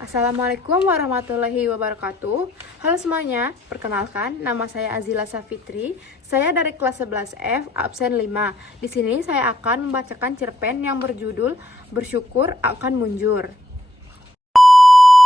Assalamualaikum warahmatullahi wabarakatuh. Halo semuanya, perkenalkan nama saya Azila Safitri. Saya dari kelas 11F, absen 5. Di sini saya akan membacakan cerpen yang berjudul Bersyukur Akan Munjur.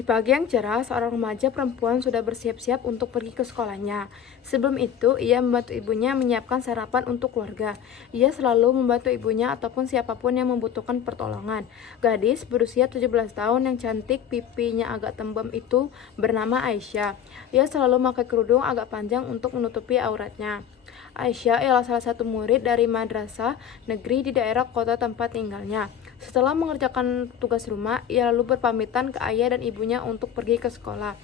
Di pagi yang cerah, seorang remaja perempuan sudah bersiap-siap untuk pergi ke sekolahnya. Sebelum itu, ia membantu ibunya menyiapkan sarapan untuk keluarga. Ia selalu membantu ibunya ataupun siapapun yang membutuhkan pertolongan. Gadis berusia 17 tahun yang cantik, pipinya agak tembem itu bernama Aisyah. Ia selalu memakai kerudung agak panjang untuk menutupi auratnya. Aisyah ialah salah satu murid dari madrasah negeri di daerah kota tempat tinggalnya. Setelah mengerjakan tugas rumah, ia lalu berpamitan ke ayah dan ibunya untuk pergi ke sekolah.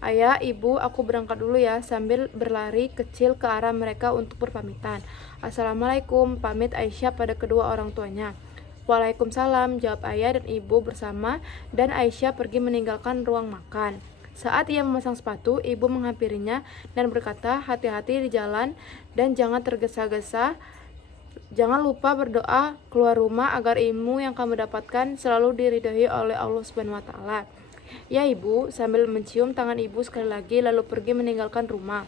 Ayah, ibu, aku berangkat dulu ya, sambil berlari kecil ke arah mereka untuk berpamitan. Assalamualaikum, pamit Aisyah pada kedua orang tuanya. Waalaikumsalam, jawab ayah dan ibu bersama, dan Aisyah pergi meninggalkan ruang makan. Saat ia memasang sepatu, ibu menghampirinya dan berkata, hati-hati di jalan dan jangan tergesa-gesa. Jangan lupa berdoa keluar rumah agar ilmu yang kamu dapatkan selalu diridhoi oleh Allah Subhanahu wa taala. Ya ibu, sambil mencium tangan ibu sekali lagi lalu pergi meninggalkan rumah.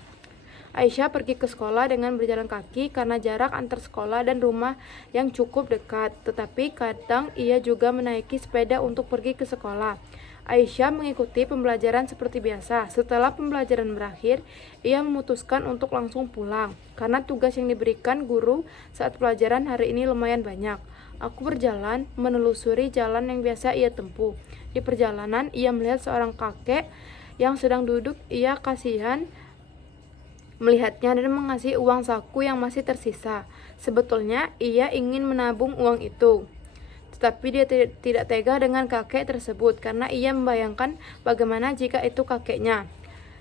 Aisyah pergi ke sekolah dengan berjalan kaki karena jarak antar sekolah dan rumah yang cukup dekat, tetapi kadang ia juga menaiki sepeda untuk pergi ke sekolah. Aisyah mengikuti pembelajaran seperti biasa. Setelah pembelajaran berakhir, ia memutuskan untuk langsung pulang karena tugas yang diberikan guru saat pelajaran hari ini lumayan banyak. Aku berjalan menelusuri jalan yang biasa ia tempuh. Di perjalanan, ia melihat seorang kakek yang sedang duduk. Ia kasihan melihatnya dan mengasih uang saku yang masih tersisa. Sebetulnya ia ingin menabung uang itu, tetapi dia tidak tega dengan kakek tersebut karena ia membayangkan bagaimana jika itu kakeknya.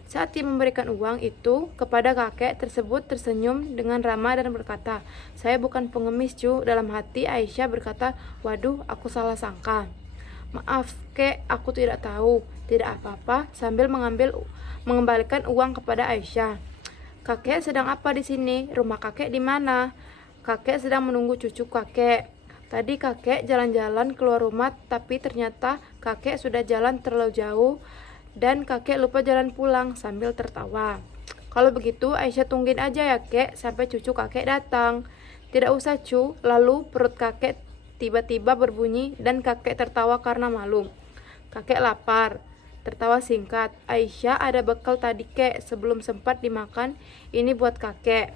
Saat ia memberikan uang itu kepada kakek tersebut tersenyum dengan ramah dan berkata, "Saya bukan pengemis, cu." Dalam hati Aisyah berkata, "Waduh, aku salah sangka. Maaf, kek, aku tidak tahu." "Tidak apa-apa," sambil mengembalikan uang kepada Aisyah. "Kakek sedang apa di sini? Rumah kakek di mana?" "Kakek sedang menunggu cucu kakek. Tadi kakek jalan-jalan keluar rumah, tapi ternyata kakek sudah jalan terlalu jauh dan kakek lupa jalan pulang," sambil tertawa. "Kalau begitu Aisyah tungguin aja ya kek sampai cucu kakek datang." "Tidak usah cu." Lalu perut kakek tiba-tiba berbunyi dan kakek tertawa karena malu. "Kakek lapar." Tertawa singkat. "Aisyah ada bekal tadi kek sebelum sempat dimakan. Ini buat kakek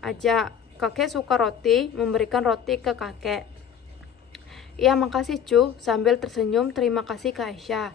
aja. Kakek suka roti." Memberikan roti ke kakek. "Iya makasih cu," sambil tersenyum terima kasih ke Aisyah.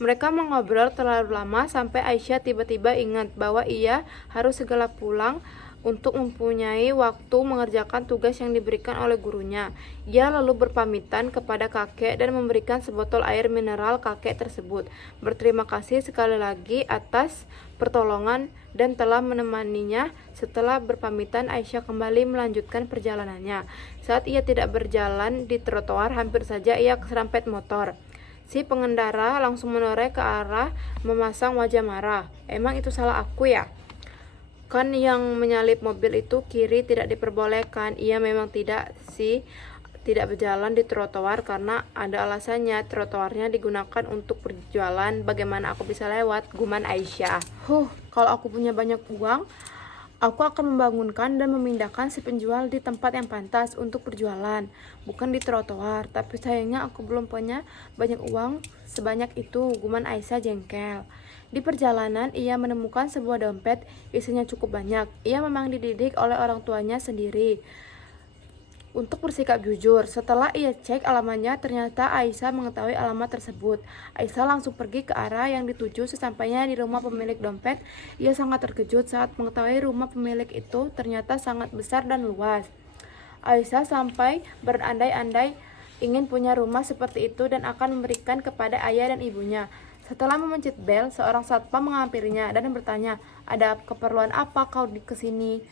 Mereka mengobrol terlalu lama sampai Aisyah tiba-tiba ingat bahwa ia harus segera pulang untuk mempunyai waktu mengerjakan tugas yang diberikan oleh gurunya. Ia lalu berpamitan kepada kakek dan memberikan sebotol air mineral kakek tersebut. Berterima kasih sekali lagi atas pertolongan dan telah menemaninya. Setelah berpamitan, Aisyah kembali melanjutkan perjalanannya. Saat ia tidak berjalan di trotoar, hampir saja ia keserempet motor. Si pengendara langsung menoleh ke arah memasang wajah marah. "Emang itu salah aku ya? Kan yang menyalip mobil itu kiri tidak diperbolehkan." "Iya memang tidak berjalan di trotoar karena ada alasannya. Trotoarnya digunakan untuk berjualan. Bagaimana aku bisa lewat?" guman Aisyah. Kalau aku punya banyak uang, aku akan membangunkan dan memindahkan si penjual di tempat yang pantas untuk berjualan, bukan di trotoar. Tapi sayangnya aku belum punya banyak uang sebanyak itu," guman Aisyah jengkel. Di perjalanan, ia menemukan sebuah dompet, isinya cukup banyak. Ia memang dididik oleh orang tuanya sendiri untuk bersikap jujur. Setelah ia cek alamatnya, ternyata Aisyah mengetahui alamat tersebut. Aisyah langsung pergi ke arah yang dituju. Sesampainya di rumah pemilik dompet, ia sangat terkejut saat mengetahui rumah pemilik itu ternyata sangat besar dan luas. Aisyah sampai berandai-andai ingin punya rumah seperti itu dan akan memberikan kepada ayah dan ibunya. Setelah memencet bel, seorang satpam menghampirinya dan bertanya, "Ada keperluan apa kau kesini?"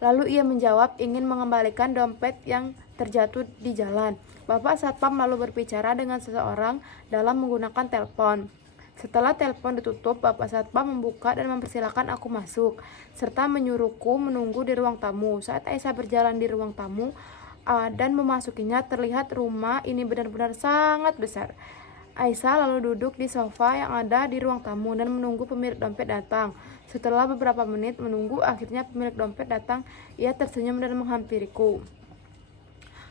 Lalu ia menjawab ingin mengembalikan dompet yang terjatuh di jalan. Bapak satpam lalu berbicara dengan seseorang dalam menggunakan telepon. Setelah telepon ditutup, Bapak satpam membuka dan mempersilakan aku masuk, serta menyuruhku menunggu di ruang tamu. Saat Aisyah berjalan di ruang tamu dan memasukinya, terlihat rumah ini benar-benar sangat besar. Aisyah lalu duduk di sofa yang ada di ruang tamu dan menunggu pemilik dompet datang. Setelah beberapa menit menunggu, akhirnya pemilik dompet datang. Ia tersenyum dan menghampiriku.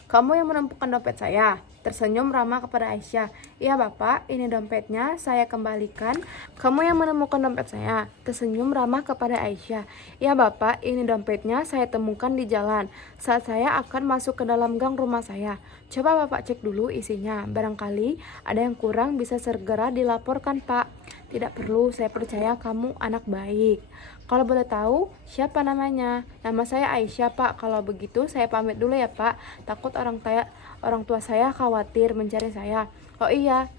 "Kamu yang menemukan dompet saya?" Tersenyum ramah kepada Aisyah. "Iya Bapak, ini dompetnya, saya kembalikan." "Kamu yang menemukan dompet saya?" Tersenyum ramah kepada Aisyah. "Iya Bapak, ini dompetnya, saya temukan di jalan saat saya akan masuk ke dalam gang rumah saya. Coba Bapak cek dulu isinya, barangkali ada yang kurang bisa segera dilaporkan Pak." "Tidak perlu, saya percaya kamu anak baik. Kalau boleh tahu, siapa namanya?" "Nama saya Aisyah Pak. Kalau begitu saya pamit dulu ya Pak. Takut orang tua saya khawatir mencari saya." "Oh iya,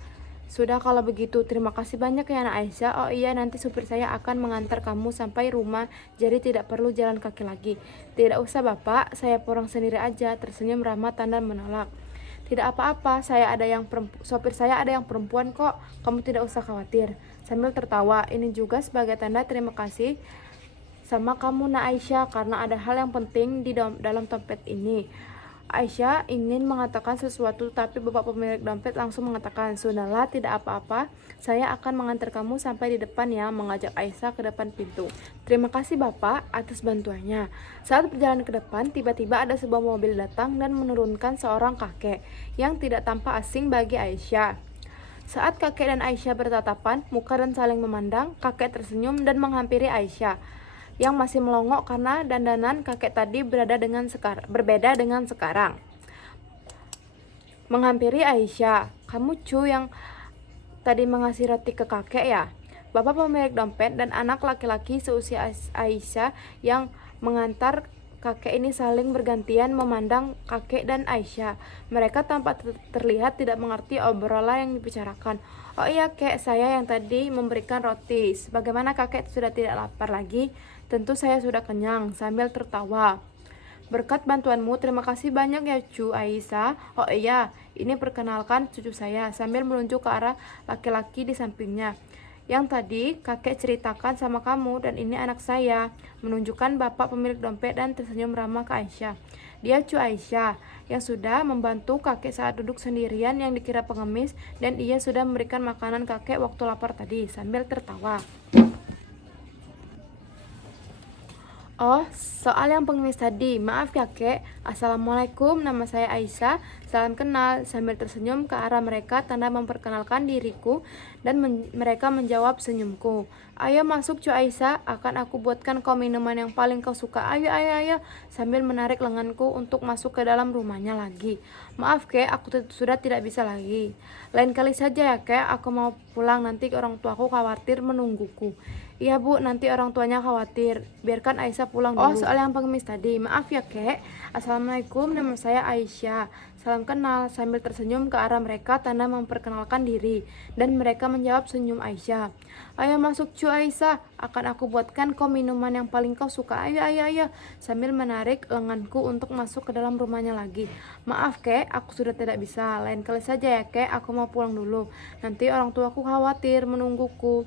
sudah kalau begitu. Terima kasih banyak ya anak Aisyah. Oh iya, nanti supir saya akan mengantar kamu sampai rumah, jadi tidak perlu jalan kaki lagi." "Tidak usah Bapak, saya pulang sendiri aja." Tersenyum ramah tanda menolak. "Tidak apa-apa, sopir saya ada yang perempuan kok. Kamu tidak usah khawatir." Sambil tertawa, "Ini juga sebagai tanda terima kasih sama kamu Nak Aisyah, karena ada hal yang penting di dalam dompet ini." Aisyah ingin mengatakan sesuatu, tapi bapak pemilik dompet langsung mengatakan, "Sudahlah, tidak apa-apa. Saya akan mengantar kamu sampai di depan ya," mengajak Aisyah ke depan pintu. "Terima kasih Bapak atas bantuannya." Saat berjalan ke depan, tiba-tiba ada sebuah mobil datang dan menurunkan seorang kakek yang tidak tampak asing bagi Aisyah. Saat kakek dan Aisyah bertatapan muka dan saling memandang, kakek tersenyum dan menghampiri Aisyah yang masih melongo karena dandanan kakek tadi berbeda dengan sekarang. Menghampiri Aisyah, "Kamu cu yang tadi mengasih roti ke kakek ya?" Bapak pemilik dompet dan anak laki-laki seusia Aisyah yang mengantar kakek ini saling bergantian memandang kakek dan Aisyah. Mereka tampak terlihat tidak mengerti obrolan yang dibicarakan. "Oh iya kek, saya yang tadi memberikan roti. Bagaimana kakek, sudah tidak lapar lagi?" "Tentu saya sudah kenyang," sambil tertawa. "Berkat bantuanmu, terima kasih banyak ya cu Aisyah." "Oh iya, ini perkenalkan cucu saya," sambil menunjuk ke arah laki-laki di sampingnya. "Yang tadi kakek ceritakan sama kamu, dan ini anak saya," menunjukkan bapak pemilik dompet dan tersenyum ramah ke Aisyah. Dia cu Aisyah yang sudah membantu kakek saat duduk sendirian yang dikira pengemis, dan ia sudah memberikan makanan kakek waktu lapar tadi, sambil tertawa. "Oh, soal yang pengemis tadi, maaf ya kek. Assalamualaikum, nama saya Aisyah. Salam kenal." Sambil tersenyum ke arah mereka tanda memperkenalkan diriku, dan mereka menjawab senyumku. "Ayo masuk cu Aisyah, akan aku buatkan kau minuman yang paling kau suka. Ayo, ayo, ayo." Sambil menarik lenganku untuk masuk ke dalam rumahnya lagi. "Maaf kek, aku sudah tidak bisa lagi. Lain kali saja ya kek, aku mau pulang, nanti orang tuaku khawatir menungguku." "Iya bu, nanti orang tuanya khawatir. Biarkan Aisyah pulang dulu." "Oh, soal yang pengemis tadi, maaf ya kek. Assalamualaikum, nama saya Aisyah. Salam kenal." Sambil tersenyum ke arah mereka tanda memperkenalkan diri, dan mereka menjawab senyum Aisyah. "Ayo masuk cu Aisyah, akan aku buatkan kau minuman yang paling kau suka. Ayo, ayo, ayo." Sambil menarik lenganku untuk masuk ke dalam rumahnya lagi. "Maaf kek, aku sudah tidak bisa. Lain kali saja ya kek, aku mau pulang dulu. Nanti orang tuaku khawatir menungguku."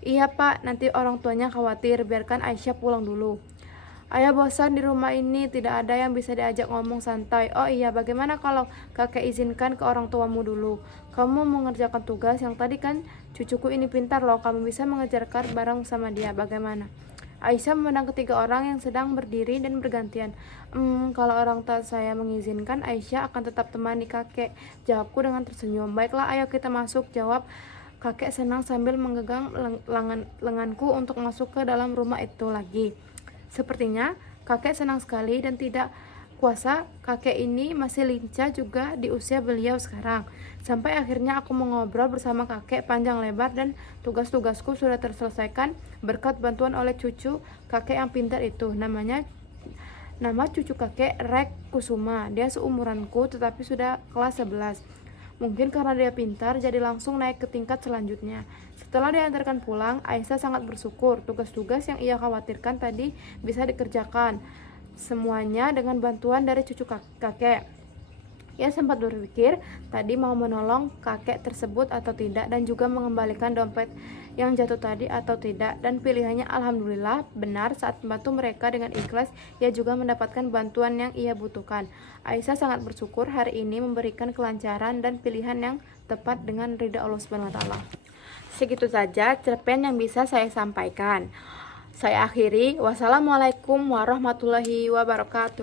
"Iya pak, nanti orang tuanya khawatir. Biarkan Aisyah pulang dulu. Ayah bosan di rumah ini, tidak ada yang bisa diajak ngomong santai." "Oh iya, bagaimana kalau kakek izinkan ke orang tuamu dulu? Kamu mengerjakan tugas yang tadi kan? Cucuku ini pintar loh, kamu bisa mengejarkan bareng sama dia. Bagaimana?" Aisyah memandang ketiga orang yang sedang berdiri dan bergantian. Kalau orang tua saya mengizinkan, Aisyah akan tetap temani kakek," jawabku dengan tersenyum. "Baiklah, ayo kita masuk," jawab kakek senang sambil menggenggam lenganku untuk masuk ke dalam rumah itu lagi. Sepertinya kakek senang sekali, dan tidak kuasa kakek ini masih lincah juga di usia beliau sekarang. Sampai akhirnya aku mengobrol bersama kakek panjang lebar, dan tugas-tugasku sudah terselesaikan berkat bantuan oleh cucu kakek yang pintar itu. Nama cucu kakek Rek Kusuma. Dia seumuranku tetapi sudah kelas 11. Mungkin karena dia pintar, jadi langsung naik ke tingkat selanjutnya. Setelah diantarkan pulang, Aisyah sangat bersyukur tugas-tugas yang ia khawatirkan tadi bisa dikerjakan semuanya dengan bantuan dari cucu kakek. Ia sempat berpikir tadi mau menolong kakek tersebut atau tidak, dan juga mengembalikan dompet yang jatuh tadi atau tidak, dan pilihannya alhamdulillah benar. Saat membantu mereka dengan ikhlas, ia juga mendapatkan bantuan yang ia butuhkan. Aisyah sangat bersyukur hari ini memberikan kelancaran dan pilihan yang tepat dengan ridha Allah Subhanahu wa taala. Segitu saja cerpen yang bisa saya sampaikan. Saya akhiri. Wassalamualaikum warahmatullahi wabarakatuh.